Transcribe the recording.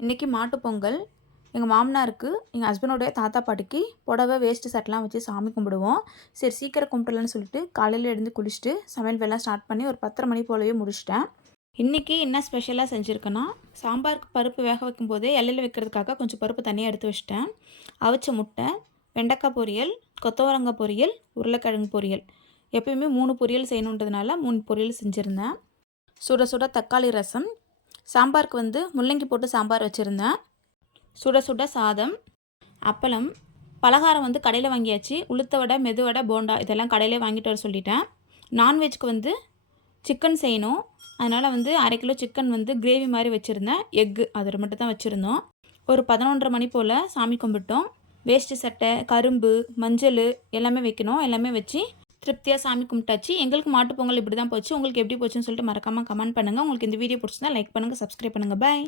இன்றைக்கி மாட்டுப் பொங்கல். எங்கள் மாமனாருக்கு எங்கள் ஹஸ்பண்டோடைய தாத்தா பாட்டிக்கு புடவை வேஸ்ட்டு சட்டெலாம் வச்சு சாமி கும்பிடுவோம். சரி சீக்கிரம் கும்பிட்டுலான்னு சொல்லிட்டு காலையில் எழுந்து குளிச்சுட்டு சமையல் வேலை ஸ்டார்ட் பண்ணி ஒரு 10:30 மணி போலவே முடிச்சிட்டேன். இன்றைக்கி என்ன ஸ்பெஷலாக செஞ்சுருக்கேன்னா, சாம்பாருக்கு பருப்பு வேக வைக்கும்போதே இலையில வைக்கிறதுக்காக கொஞ்சம் பருப்பு தனியாக எடுத்து வச்சுட்டேன். அவிச்ச முட்டை, வெண்டைக்காய் பொரியல், கொத்தவரங்காய் பொரியல், உருளைக்கிழங்கு பொரியல். எப்பயுமே 3 பொரியல் செய்யணுன்றதுனால 3 பொரியல் செஞ்சுருந்தேன். சுட சுட தக்காளி ரசம். சாம்பாருக்கு முள்ளங்கி போட்டு சாம்பார் வச்சுருந்தேன். சுட சுட சாதம், அப்பளம், பலகாரம் கடையில் வாங்கியாச்சு. உளுத்த வடை, மெது வடை, போண்டா இதெல்லாம் கடையிலே வாங்கிட்டு வர சொல்லிட்டேன். நான்வெஜ்க்கு சிக்கன் செய்யணும். அதனால் 1/2 கிலோ சிக்கன் கிரேவி மாதிரி வச்சுருந்தேன். எக்கு அதில் மட்டும் தான் வச்சுருந்தோம். ஒரு 11:30 மணி போல் சாமி கும்பிட்டோம். வேஷ்டி சட்டை, கரும்பு, மஞ்சள் எல்லாமே வைக்கணும். எல்லாமே வச்சு திருப்தியாக சாமி கும்பிட்டாச்சு. எங்களுக்கு மாட்டுப் பொங்கல் இப்படி தான் போச்சு. உங்களுக்கு எப்படி போச்சுன்னு சொல்லிட்டு மறக்காமல் கமெண்ட் பண்ணுங்கள். உங்களுக்கு இந்த வீடியோ பிடிச்சிருந்தா லைக் பண்ணுங்கள், சப்ஸ்கிரைப் பண்ணுங்கள். பாய்.